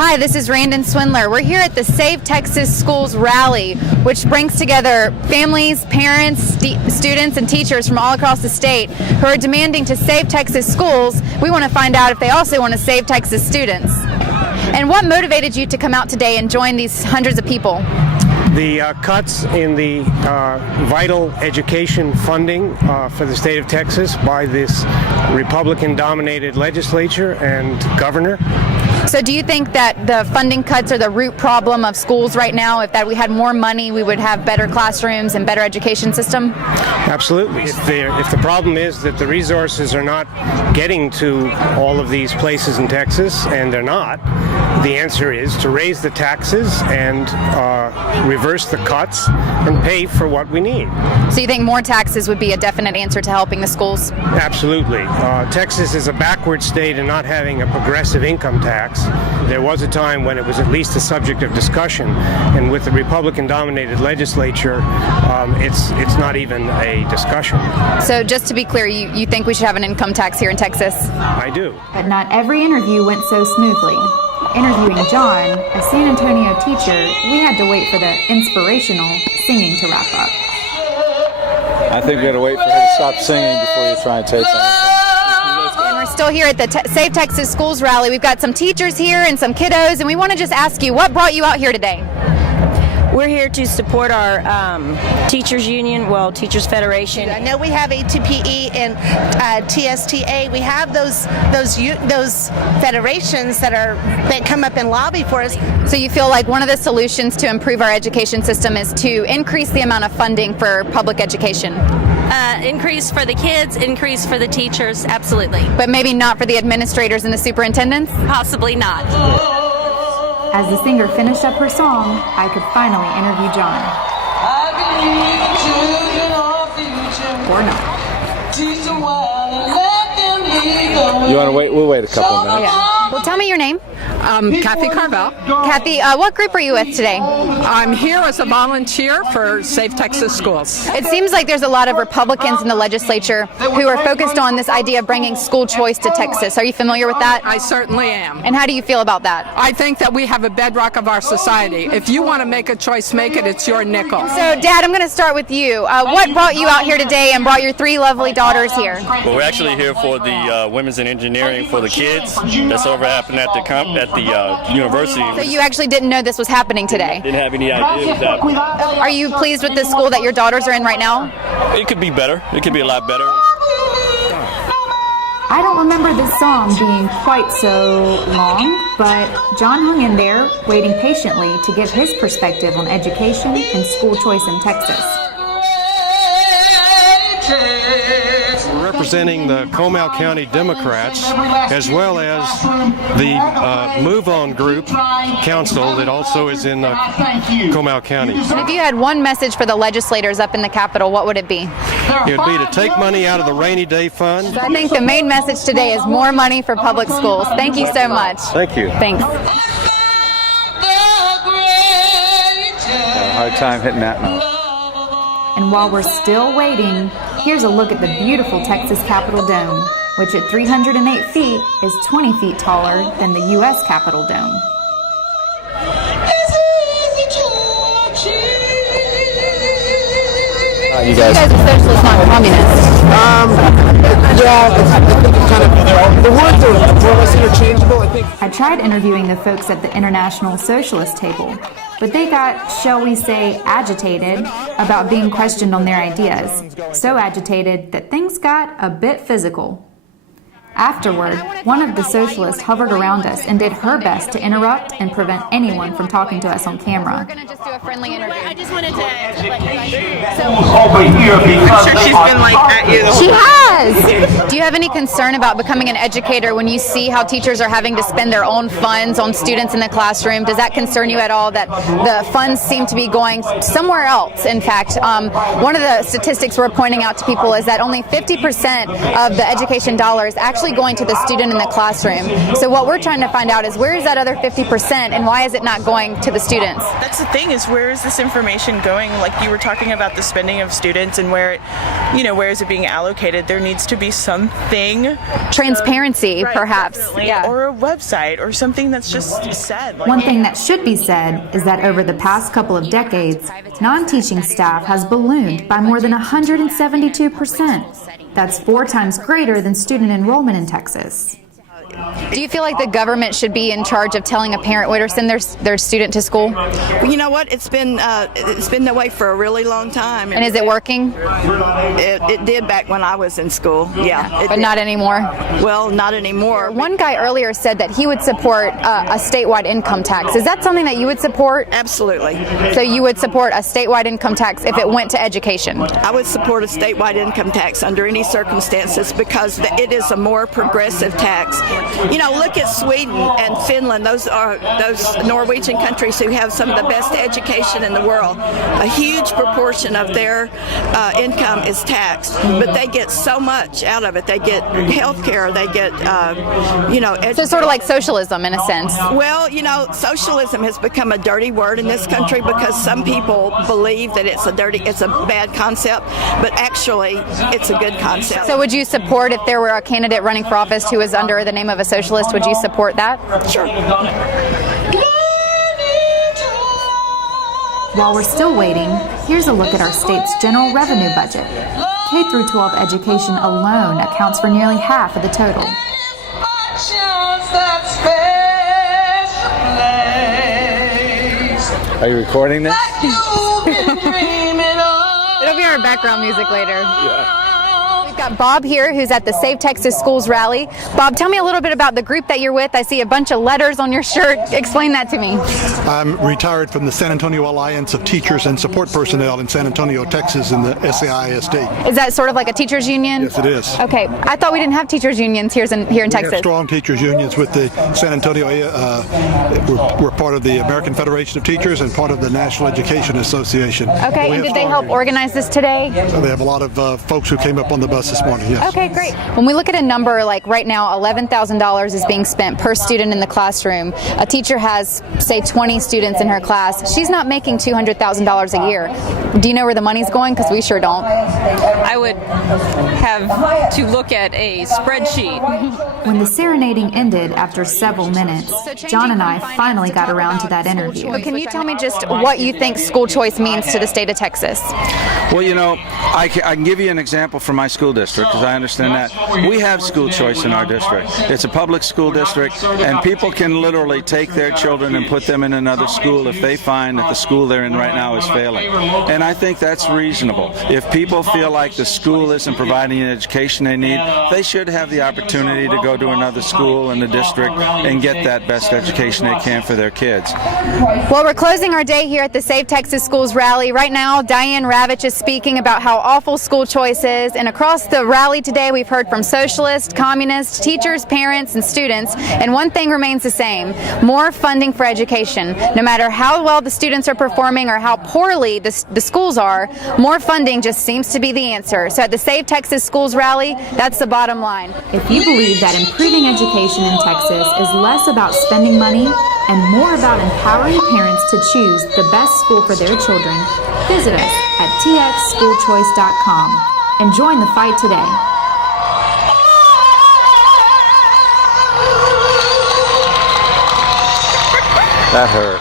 Hi, this is Randon Swindler. We're here at the Save Texas Schools rally, which brings together families, parents, students, and teachers from all across the state who are demanding to save Texas schools. We want to find out if they also want to save Texas students. And what motivated you to come out today and join these hundreds of people? The cuts in the vital education funding for the state of Texas by this Republican-dominated legislature and governor. So do you think that the funding cuts are the root problem of schools right now? If that we had more money, we would have better classrooms and better education system? Absolutely. If the problem is that the resources are not getting to all of these places in Texas, and they're not, the answer is to raise the taxes and reverse the cuts and pay for what we need. So you think more taxes would be a definite answer to helping the schools? Absolutely. Texas is a backward state in not having a progressive income tax. There was a time when it was at least a subject of discussion, and with the Republican-dominated legislature, it's not even a discussion. So just to be clear, you think we should have an income tax here in Texas? I do. But not every interview went so smoothly. Interviewing John, a San Antonio teacher, we had to wait for the inspirational singing to wrap up. I think we got to wait for her to stop singing before you try and take something. And we're still here at the Save Texas Schools rally. We've got some teachers here and some kiddos, and we want to just ask you, what brought you out here today? We're here to support our teachers union, Teachers Federation. I know we have A2PE and TSTA. We have those federations that come up and lobby for us. So you feel like one of the solutions to improve our education system is to increase the amount of funding for public education? Increase for the kids, increase for the teachers, absolutely. But maybe not for the administrators and the superintendents? Possibly not. As the singer finished up her song, I could finally interview John. Or not. You want to wait? We'll wait a couple of minutes. Yeah. Well, tell me your name. Kathy Carvel. Kathy, what group are you with today? I'm here as a volunteer for Save Texas Schools. It seems like there's a lot of Republicans in the legislature who are focused on this idea of bringing school choice to Texas. Are you familiar with that? I certainly am. And how do you feel about that? I think that we have a bedrock of our society. If you want to make a choice, make it. It's your nickel. So, Dad, I'm going to start with you. What brought you out here today and brought your three lovely daughters here? Well, we're actually here for the Women's in Engineering for the kids. That's over happening at the university. So you actually didn't know this was happening today? Didn't have any idea it was happening. Are you pleased with the school that your daughters are in right now? It could be better. It could be a lot better. I don't remember this song being quite so long, but John hung in there, waiting patiently to give his perspective on education and school choice in Texas. Representing the Comal County Democrats, as well as the Move On Group Council that also is in Comal County. And if you had one message for the legislators up in the Capitol, what would it be? It would be to take money out of the rainy day fund. So I think the main message today is more money for public schools. Thank you so much. Thank you. Thanks. Hard time hitting that note. And while we're still waiting, here's a look at the beautiful Texas Capitol Dome, which at 308 feet is 20 feet taller than the U.S. Capitol Dome. You guys are socialists, not communists. Yeah, the words are more or less interchangeable, I think. I tried interviewing the folks at the International Socialist table, but they got, shall we say, agitated about being questioned on their ideas. So agitated that things got a bit physical. Afterward, one of the socialists hovered around us and did her best to interrupt and prevent anyone from talking to us on camera. We're going to just do a friendly interview. I just wanted to let you guys I'm sure she's been like at you the whole She has! Do you have any concern about becoming an educator when you see how teachers are having to spend their own funds on students in the classroom? Does that concern you at all, that the funds seem to be going somewhere else? In fact, one of the statistics we're pointing out to people is that only 50% of the education dollars actually actually going to the student in the classroom. So what we're trying to find out is where is that other 50% and why is it not going to the students? That's the thing, is where is this information going? Like you were talking about the spending of students and where is it being allocated? There needs to be something. Transparency, perhaps. Yeah. Or a website or something that's just said. One thing that should be said is that over the past couple of decades, non-teaching staff has ballooned by more than 172%. That's 4 times greater than student enrollment in Texas. Do you feel like the government should be in charge of telling a parent where to send their student to school? Well, you know what? It's been that way for a really long time. And is it working? It did back when I was in school. Yeah. But did. Not anymore? Well, not anymore. One guy earlier said that he would support a statewide income tax. Is that something that you would support? Absolutely. So you would support a statewide income tax if it went to education? I would support a statewide income tax under any circumstances because it is a more progressive tax. You know, look at Sweden and Finland. Those Norwegian countries who have some of the best education in the world. A huge proportion of their income is taxed, but they get so much out of it. They get health care, they get, So sort of like socialism in a sense. Well, socialism has become a dirty word in this country because some people believe that it's a bad concept, but actually it's a good concept. So would you support if there were a candidate running for office who was under the name of a socialist? Would you support that? Sure. While we're still waiting, here's a look at our state's general revenue budget. K-12 education alone accounts for nearly half of the total. Are you recording this? It'll be our background music later. Yeah. We've got Bob here, who's at the Save Texas Schools rally. Bob, tell me a little bit about the group that you're with. I see a bunch of letters on your shirt. Explain that to me. I'm retired from the San Antonio Alliance of Teachers and Support Personnel in San Antonio, Texas, in the SAISD. Is that sort of like a teachers union? Yes, it is. Okay. I thought we didn't have teachers unions here in Texas. We have strong teachers unions with the San Antonio. We're part of the American Federation of Teachers and part of the National Education Association. Okay. And did they help organize this today? They have a lot of folks who came up on the bus this morning, yes. Okay, great. When we look at a number like right now, $11,000 is being spent per student in the classroom. A teacher has, say, 20 students in her class. She's not making $200,000 a year. Do you know where the money's going? Because we sure don't. I would have to look at a spreadsheet. When the serenading ended after several minutes, John and I finally got around to that interview. But can you tell me just what you think school choice means to the state of Texas? Well, I can give you an example from my school district, because I understand that. We have school choice in our district. It's a public school district, and people can literally take their children and put them in another school if they find that the school they're in right now is failing. And I think that's reasonable. If people feel like the school isn't providing the education they need, they should have the opportunity to go to another school in the district and get that best education they can for their kids. Well, we're closing our day here at the Save Texas Schools rally. Right now, Diane Ravitch is speaking about how awful school choice is, and across the rally today we've heard from socialists, communists, teachers, parents, and students, and one thing remains the same: more funding for education. No matter how well the students are performing or how poorly the schools are, more funding just seems to be the answer. So at the Save Texas Schools rally, that's the bottom line. If you believe that improving education in Texas is less about spending money and more about empowering parents to choose the best school for their children, visit us at txschoolchoice.com and join the fight today. That hurt.